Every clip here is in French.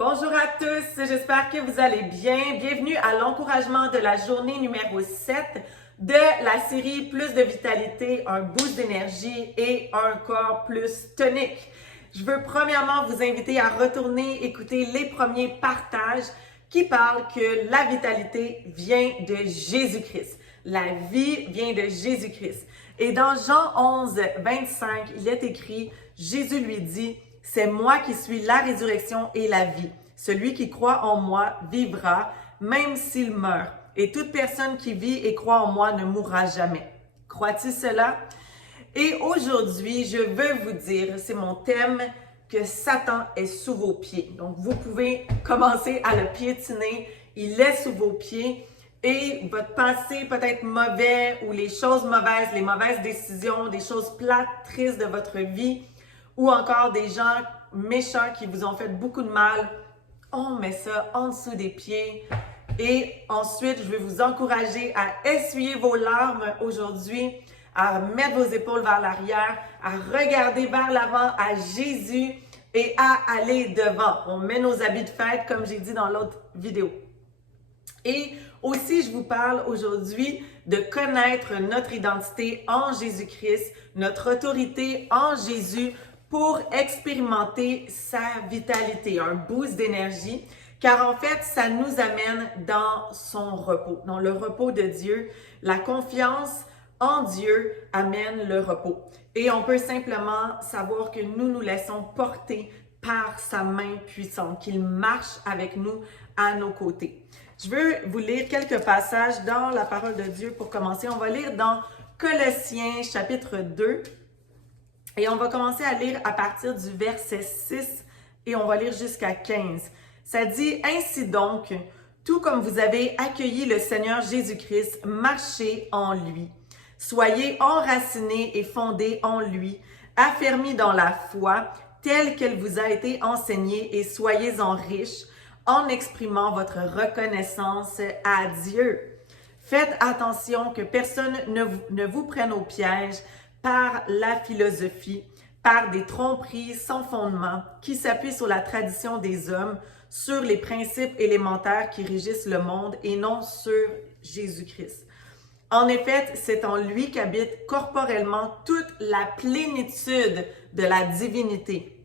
Bonjour à tous, j'espère que vous allez bien. Bienvenue à l'encouragement de la journée numéro 7 de la série Plus de vitalité, un boost d'énergie et un corps plus tonique. Je veux premièrement vous inviter à retourner écouter les premiers partages qui parlent que la vitalité vient de Jésus-Christ. La vie vient de Jésus-Christ. Et dans Jean 11, 25, il est écrit, Jésus lui dit, « C'est moi qui suis la résurrection et la vie. Celui qui croit en moi vivra, même s'il meurt. Et toute personne qui vit et croit en moi ne mourra jamais. » Crois-tu cela? Et aujourd'hui, je veux vous dire, c'est mon thème, que Satan est sous vos pieds. Donc, vous pouvez commencer à le piétiner. Il est sous vos pieds. Et votre passé peut-être mauvais ou les choses mauvaises, les mauvaises décisions, des choses plates, tristes de votre vie, ou encore des gens méchants qui vous ont fait beaucoup de mal, on met ça en dessous des pieds. Et ensuite, je vais vous encourager à essuyer vos larmes aujourd'hui, à mettre vos épaules vers l'arrière, à regarder vers l'avant, à Jésus et à aller devant. On met nos habits de fête, comme j'ai dit dans l'autre vidéo. Et aussi, je vous parle aujourd'hui de connaître notre identité en Jésus-Christ, notre autorité en Jésus pour expérimenter sa vitalité, un boost d'énergie, car en fait, ça nous amène dans son repos, dans le repos de Dieu. La confiance en Dieu amène le repos. Et on peut simplement savoir que nous nous laissons porter par sa main puissante, qu'il marche avec nous à nos côtés. Je veux vous lire quelques passages dans la parole de Dieu pour commencer. On va lire dans Colossiens chapitre 2 et on va commencer à lire à partir du verset 6 et on va lire jusqu'à 15. Ça dit « Ainsi donc, tout comme vous avez accueilli le Seigneur Jésus-Christ, marchez en lui. Soyez enracinés et fondés en lui, affermis dans la foi, telle qu'elle vous a été enseignée et soyez-en riches, en exprimant votre reconnaissance à Dieu. Faites attention que personne ne vous prenne au piège par la philosophie, par des tromperies sans fondement qui s'appuient sur la tradition des hommes, sur les principes élémentaires qui régissent le monde et non sur Jésus-Christ. En effet, c'est en lui qu'habite corporellement toute la plénitude de la divinité.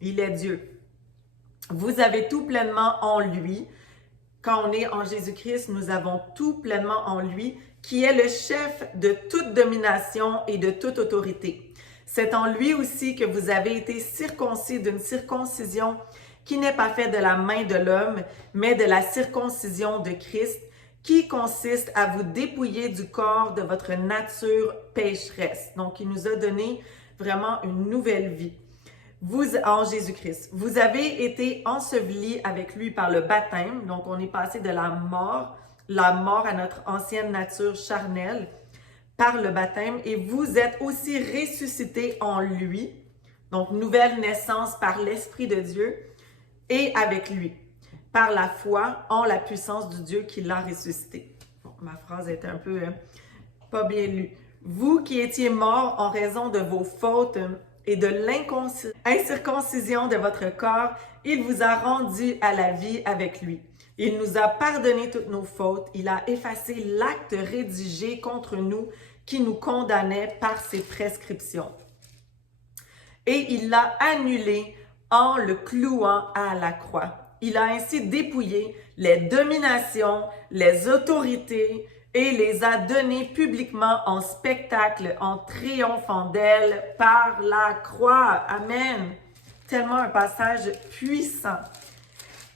Il est Dieu. Vous avez tout pleinement en lui. Quand on est en Jésus-Christ, nous avons tout pleinement en lui, qui est le chef de toute domination et de toute autorité. C'est en lui aussi que vous avez été circoncis d'une circoncision qui n'est pas faite de la main de l'homme, mais de la circoncision de Christ, qui consiste à vous dépouiller du corps de votre nature pécheresse. Donc, il nous a donné vraiment une nouvelle vie. Vous, en Jésus-Christ, vous avez été ensevelis avec lui par le baptême. Donc, on est passé de la mort à notre ancienne nature charnelle par le baptême. Et vous êtes aussi ressuscités en lui. Donc, nouvelle naissance par l'Esprit de Dieu et avec lui, par la foi en la puissance du Dieu qui l'a ressuscité. Bon, ma phrase est un peu pas bien lue. Vous qui étiez morts en raison de vos fautes et de l'incirconcision de votre corps, il vous a rendu à la vie avec lui. Il nous a pardonné toutes nos fautes. Il a effacé l'acte rédigé contre nous qui nous condamnait par ses prescriptions. Et il l'a annulé en le clouant à la croix. Il a ainsi dépouillé les dominations, les autorités, et les a données publiquement en spectacle, en triomphant d'elle par la croix. Amen. Tellement un passage puissant.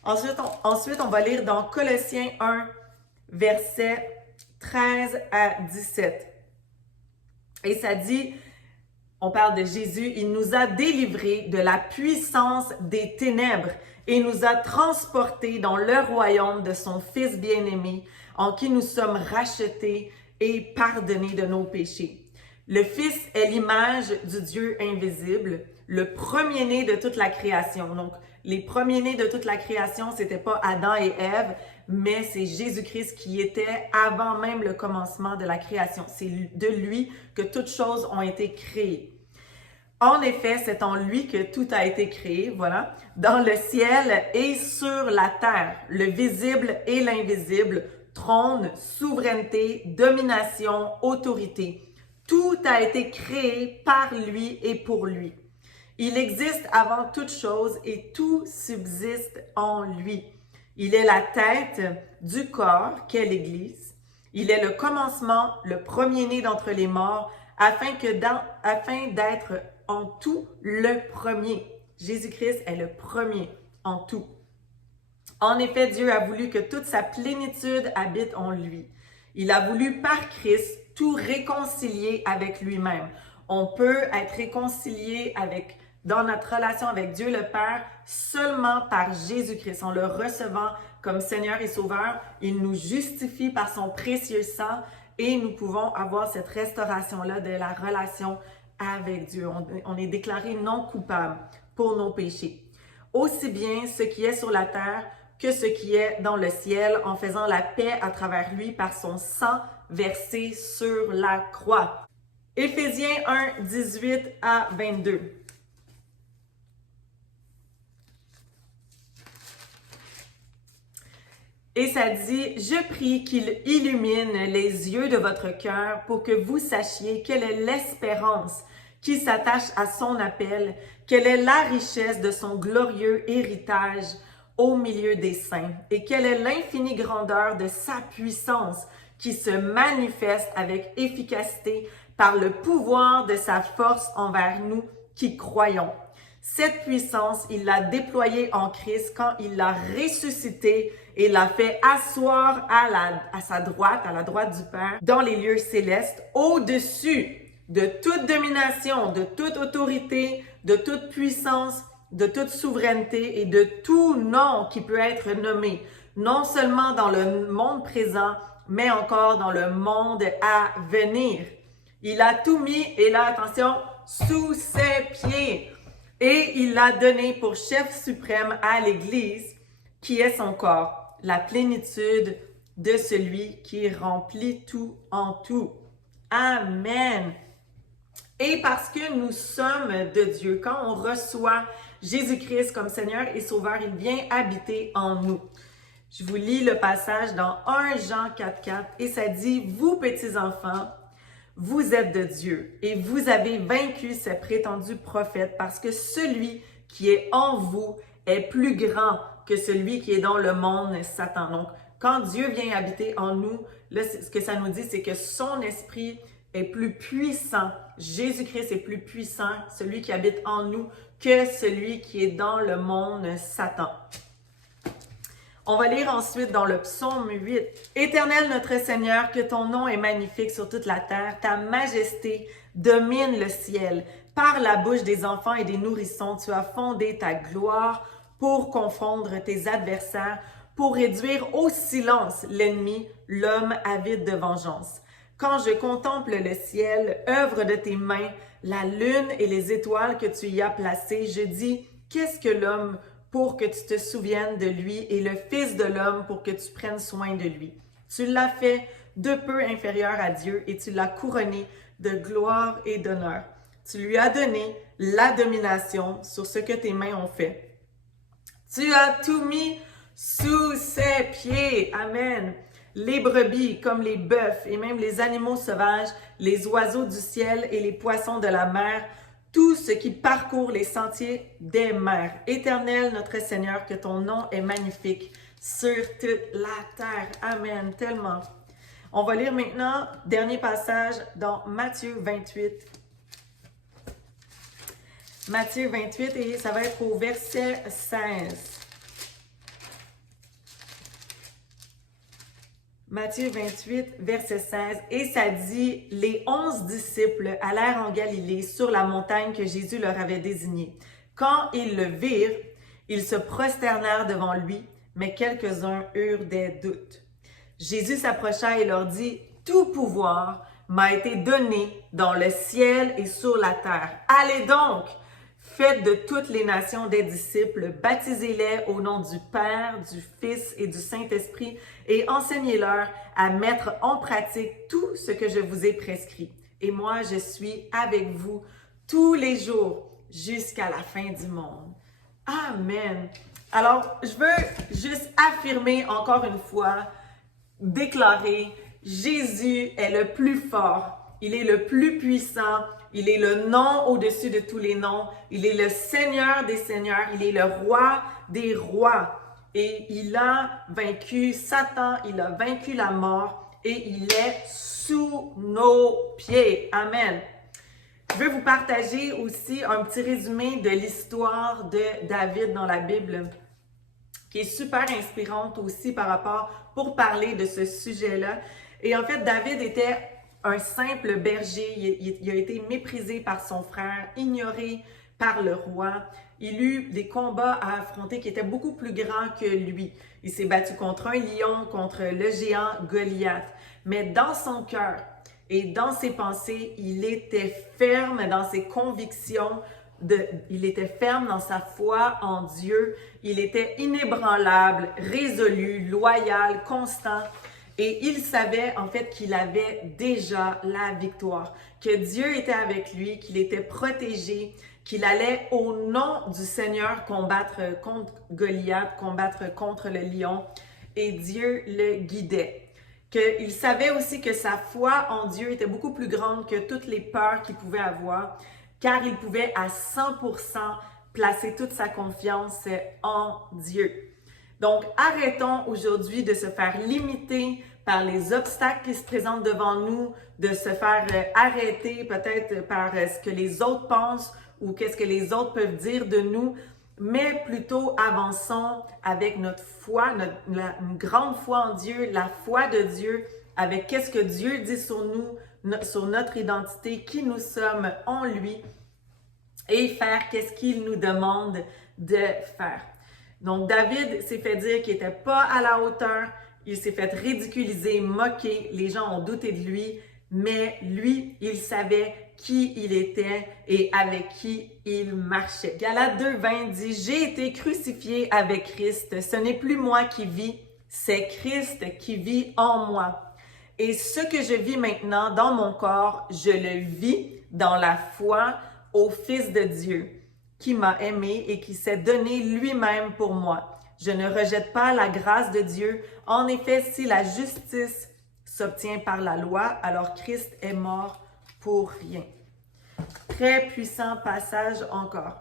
Ensuite, on va lire dans Colossiens 1, versets 13 à 17. Et ça dit, on parle de Jésus, il nous a délivrés de la puissance des ténèbres et nous a transportés dans le royaume de son Fils bien-aimé, en qui nous sommes rachetés et pardonnés de nos péchés. Le Fils est l'image du Dieu invisible, le premier-né de toute la création. Donc, les premiers-nés de toute la création, c'était pas Adam et Ève, mais c'est Jésus-Christ qui était avant même le commencement de la création. C'est de lui que toutes choses ont été créées. En effet, c'est en lui que tout a été créé, voilà, dans le ciel et sur la terre, le visible et l'invisible, trône, souveraineté, domination, autorité. Tout a été créé par lui et pour lui. Il existe avant toute chose et tout subsiste en lui. Il est la tête du corps qu'est l'Église. Il est le commencement, le premier-né d'entre les morts, afin d'être en tout le premier. Jésus-Christ est le premier en tout. En effet, Dieu a voulu que toute sa plénitude habite en lui. Il a voulu par Christ tout réconcilier avec lui-même. On peut être réconcilié dans notre relation avec Dieu le Père seulement par Jésus-Christ. En le recevant comme Seigneur et Sauveur, il nous justifie par son précieux sang et nous pouvons avoir cette restauration-là de la relation avec Dieu. On est déclaré non coupable pour nos péchés. Aussi bien ce qui est sur la terre que ce qui est dans le ciel, en faisant la paix à travers lui par son sang versé sur la croix. Éphésiens 1, 18 à 22. Et ça dit, « Je prie qu'il illumine les yeux de votre cœur pour que vous sachiez quelle est l'espérance qui s'attache à son appel, quelle est la richesse de son glorieux héritage au milieu des saints, et quelle est l'infinie grandeur de sa puissance qui se manifeste avec efficacité par le pouvoir de sa force envers nous qui croyons. Cette puissance, il l'a déployée en Christ quand il l'a ressuscité et l'a fait asseoir à sa droite, à la droite du Père, dans les lieux célestes, au-dessus de toute domination, de toute autorité, de toute puissance, de toute souveraineté et de tout nom qui peut être nommé, non seulement dans le monde présent, mais encore dans le monde à venir. Il a tout mis, et là, attention, sous ses pieds. Et il l'a donné pour chef suprême à l'Église, qui est son corps, la plénitude de celui qui remplit tout en tout. Amen. Et parce que nous sommes de Dieu, quand on reçoit Jésus-Christ comme Seigneur et Sauveur, il vient habiter en nous. Je vous lis le passage dans 1 Jean 4,4 et ça dit « Vous, petits enfants, vous êtes de Dieu et vous avez vaincu ces prétendus prophètes parce que celui qui est en vous est plus grand que celui qui est dans le monde, Satan. » Donc, quand Dieu vient habiter en nous, là, ce que ça nous dit, c'est que son esprit est plus puissant. Jésus-Christ est plus puissant, celui qui habite en nous, que celui qui est dans le monde, Satan. On va lire ensuite dans le psaume 8. « Éternel notre Seigneur, que ton nom est magnifique sur toute la terre, ta majesté domine le ciel. Par la bouche des enfants et des nourrissons, tu as fondé ta gloire pour confondre tes adversaires, pour réduire au silence l'ennemi, l'homme avide de vengeance. Quand je contemple le ciel, œuvre de tes mains, la lune et les étoiles que tu y as placées, je dis, qu'est-ce que l'homme pour que tu te souviennes de lui et le Fils de l'homme pour que tu prennes soin de lui. Tu l'as fait de peu inférieur à Dieu et tu l'as couronné de gloire et d'honneur. Tu lui as donné la domination sur ce que tes mains ont fait. Tu as tout mis sous ses pieds. Amen. Les brebis comme les bœufs et même les animaux sauvages, les oiseaux du ciel et les poissons de la mer, tout ce qui parcourt les sentiers des mers. Éternel, notre Seigneur, que ton nom est magnifique sur toute la terre. Amen. Tellement. On va lire maintenant, dernier passage dans Matthieu 28. Matthieu 28 et ça va être au verset 16. Matthieu 28, verset 16, et ça dit, « Les 11 disciples allèrent en Galilée sur la montagne que Jésus leur avait désignée. Quand ils le virent, ils se prosternèrent devant lui, mais quelques-uns eurent des doutes. Jésus s'approcha et leur dit, « Tout pouvoir m'a été donné dans le ciel et sur la terre. Allez donc! » Faites de toutes les nations des disciples, baptisez-les au nom du Père, du Fils et du Saint-Esprit et enseignez-leur à mettre en pratique tout ce que je vous ai prescrit. Et moi, je suis avec vous tous les jours jusqu'à la fin du monde. Amen. Alors, je veux juste affirmer encore une fois, déclarer, Jésus est le plus fort, il est le plus puissant, il est le nom au-dessus de tous les noms, il est le Seigneur des seigneurs, il est le roi des rois. Et il a vaincu Satan, il a vaincu la mort et il est sous nos pieds. Amen. Je veux vous partager aussi un petit résumé de l'histoire de David dans la Bible, qui est super inspirante aussi pour parler de ce sujet-là. Et en fait, David était un simple berger. Il a été méprisé par son frère, ignoré par le roi. Il eut des combats à affronter qui étaient beaucoup plus grands que lui. Il s'est battu contre un lion, contre le géant Goliath. Mais dans son cœur et dans ses pensées, il était ferme dans ses convictions, il était ferme dans sa foi en Dieu. Il était inébranlable, résolu, loyal, constant. Et il savait en fait qu'il avait déjà la victoire, que Dieu était avec lui, qu'il était protégé, qu'il allait au nom du Seigneur combattre contre Goliath, combattre contre le lion, et Dieu le guidait. Qu'il savait aussi que sa foi en Dieu était beaucoup plus grande que toutes les peurs qu'il pouvait avoir, car il pouvait à 100% placer toute sa confiance en Dieu. Donc, arrêtons aujourd'hui de se faire limiter par les obstacles qui se présentent devant nous, de se faire arrêter peut-être par ce que les autres pensent ou qu'est-ce que les autres peuvent dire de nous, mais plutôt avançons avec notre foi, une grande foi en Dieu, la foi de Dieu, avec qu'est-ce que Dieu dit sur nous, sur notre identité, qui nous sommes en lui, et faire qu'est-ce qu'il nous demande de faire. Donc, David s'est fait dire qu'il n'était pas à la hauteur, il s'est fait ridiculiser, moquer, les gens ont douté de lui, mais lui, il savait qui il était et avec qui il marchait. Galates 2:20 dit « J'ai été crucifié avec Christ, ce n'est plus moi qui vis, c'est Christ qui vit en moi. Et ce que je vis maintenant dans mon corps, je le vis dans la foi au Fils de Dieu, qui m'a aimé et qui s'est donné lui-même pour moi. Je ne rejette pas la grâce de Dieu. En effet, si la justice s'obtient par la loi, alors Christ est mort pour rien. » Très puissant passage encore.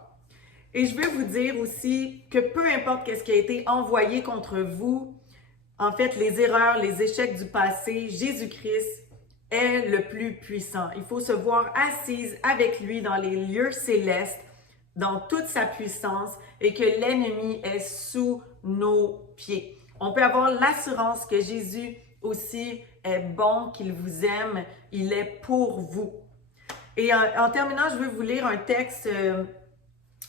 Et je veux vous dire aussi que peu importe ce qui a été envoyé contre vous, en fait, les erreurs, les échecs du passé, Jésus-Christ est le plus puissant. Il faut se voir assise avec lui dans les lieux célestes, dans toute sa puissance, et que l'ennemi est sous nos pieds. On peut avoir l'assurance que Jésus aussi est bon, qu'il vous aime, il est pour vous. Et en terminant, je veux vous lire un texte,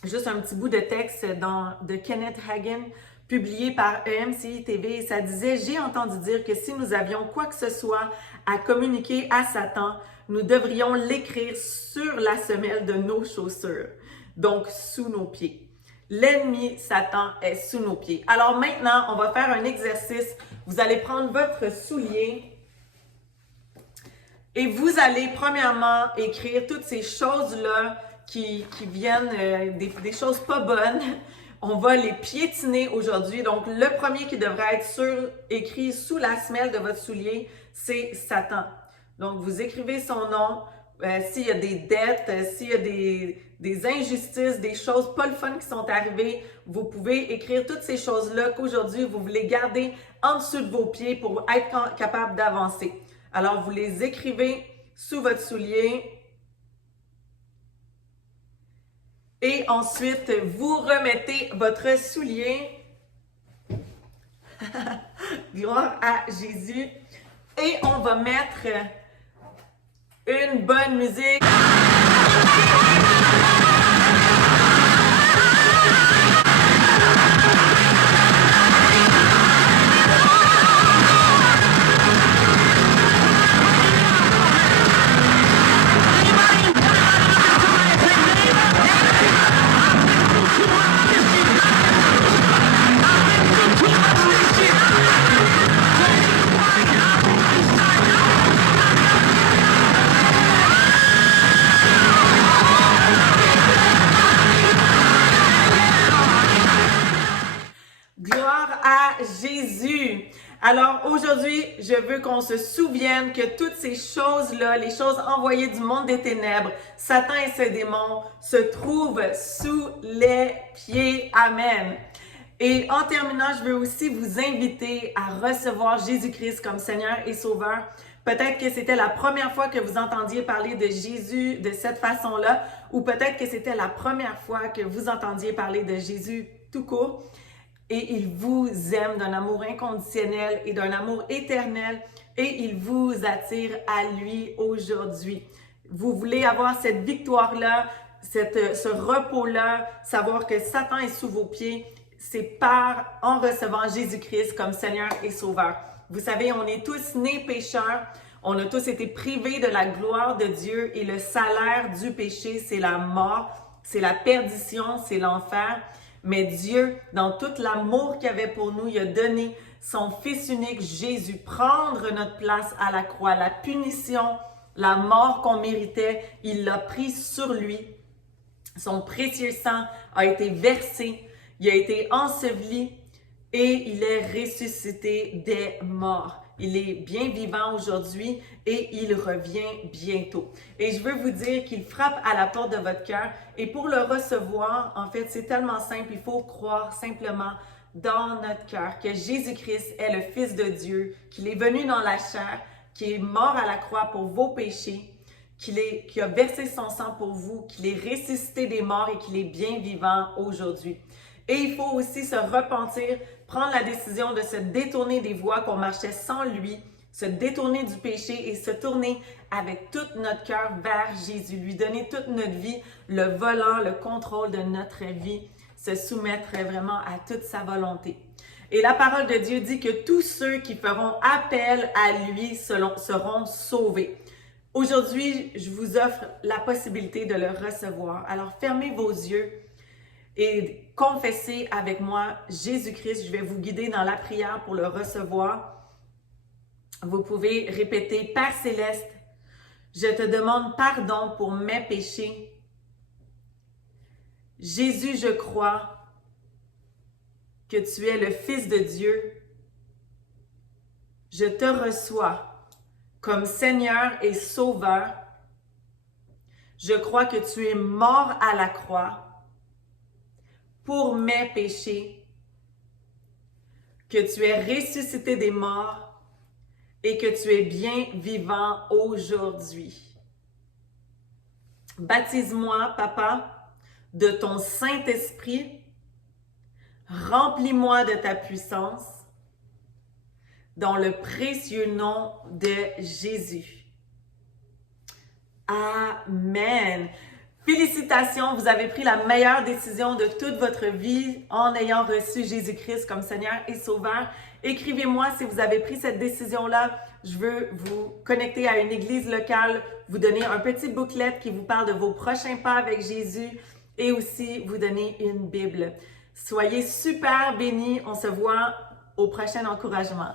juste un petit bout de texte de Kenneth Hagin, publié par EMCI TV. Ça disait « J'ai entendu dire que si nous avions quoi que ce soit à communiquer à Satan, nous devrions l'écrire sur la semelle de nos chaussures, donc sous nos pieds. L'ennemi, Satan, est sous nos pieds. » Alors maintenant, on va faire un exercice. Vous allez prendre votre soulier et vous allez premièrement écrire toutes ces choses-là qui viennent, des choses pas bonnes. On va les piétiner aujourd'hui. Donc, le premier qui devrait être écrit sous la semelle de votre soulier, c'est Satan. Donc, vous écrivez son nom. S'il y a des dettes, s'il y a des injustices, des choses pas le fun qui sont arrivées, vous pouvez écrire toutes ces choses-là qu'aujourd'hui, vous voulez garder en dessous de vos pieds pour être capable d'avancer. Alors, vous les écrivez sous votre soulier. Et ensuite, vous remettez votre soulier. Gloire à Jésus. Et on va mettre une bonne musique. à Jésus. Alors aujourd'hui, je veux qu'on se souvienne que toutes ces choses-là, les choses envoyées du monde des ténèbres, Satan et ses démons, se trouvent sous les pieds. Amen. Et en terminant, je veux aussi vous inviter à recevoir Jésus-Christ comme Seigneur et Sauveur. Peut-être que c'était la première fois que vous entendiez parler de Jésus de cette façon-là, ou peut-être que c'était la première fois que vous entendiez parler de Jésus tout court. Et il vous aime d'un amour inconditionnel et d'un amour éternel, et il vous attire à lui aujourd'hui. Vous voulez avoir cette victoire-là, ce repos-là, savoir que Satan est sous vos pieds, c'est en recevant Jésus-Christ comme Seigneur et Sauveur. Vous savez, on est tous nés pécheurs, on a tous été privés de la gloire de Dieu et le salaire du péché, c'est la mort, c'est la perdition, c'est l'enfer. Mais Dieu, dans tout l'amour qu'il avait pour nous, il a donné son Fils unique, Jésus, prendre notre place à la croix, la punition, la mort qu'on méritait, il l'a pris sur lui. Son précieux sang a été versé, il a été enseveli et il est ressuscité des morts. Il est bien vivant aujourd'hui et il revient bientôt. Et je veux vous dire qu'il frappe à la porte de votre cœur. Et pour le recevoir, en fait, c'est tellement simple. Il faut croire simplement dans notre cœur que Jésus-Christ est le Fils de Dieu, qu'il est venu dans la chair, qu'il est mort à la croix pour vos péchés, qu'il a versé son sang pour vous, qu'il est ressuscité des morts et qu'il est bien vivant aujourd'hui. Et il faut aussi se repentir, prendre la décision de se détourner des voies qu'on marchait sans lui, se détourner du péché et se tourner avec tout notre cœur vers Jésus, lui donner toute notre vie, le volant, le contrôle de notre vie, se soumettre vraiment à toute sa volonté. Et la parole de Dieu dit que tous ceux qui feront appel à lui seront sauvés. Aujourd'hui, je vous offre la possibilité de le recevoir. Alors fermez vos yeux et confessez avec moi Jésus-Christ. Je vais vous guider dans la prière pour le recevoir. Vous pouvez répéter: Père céleste, je te demande pardon pour mes péchés. Jésus, je crois que tu es le Fils de Dieu. Je te reçois comme Seigneur et Sauveur. Je crois que tu es mort à la croix pour mes péchés, que tu es ressuscité des morts et que tu es bien vivant aujourd'hui. Baptise-moi, Papa, de ton Saint-Esprit. Remplis-moi de ta puissance dans le précieux nom de Jésus. Amen. Félicitations, vous avez pris la meilleure décision de toute votre vie en ayant reçu Jésus-Christ comme Seigneur et Sauveur. Écrivez-moi si vous avez pris cette décision-là. Je veux vous connecter à une église locale, vous donner un petit booklet qui vous parle de vos prochains pas avec Jésus et aussi vous donner une Bible. Soyez super bénis. On se voit au prochain encouragement.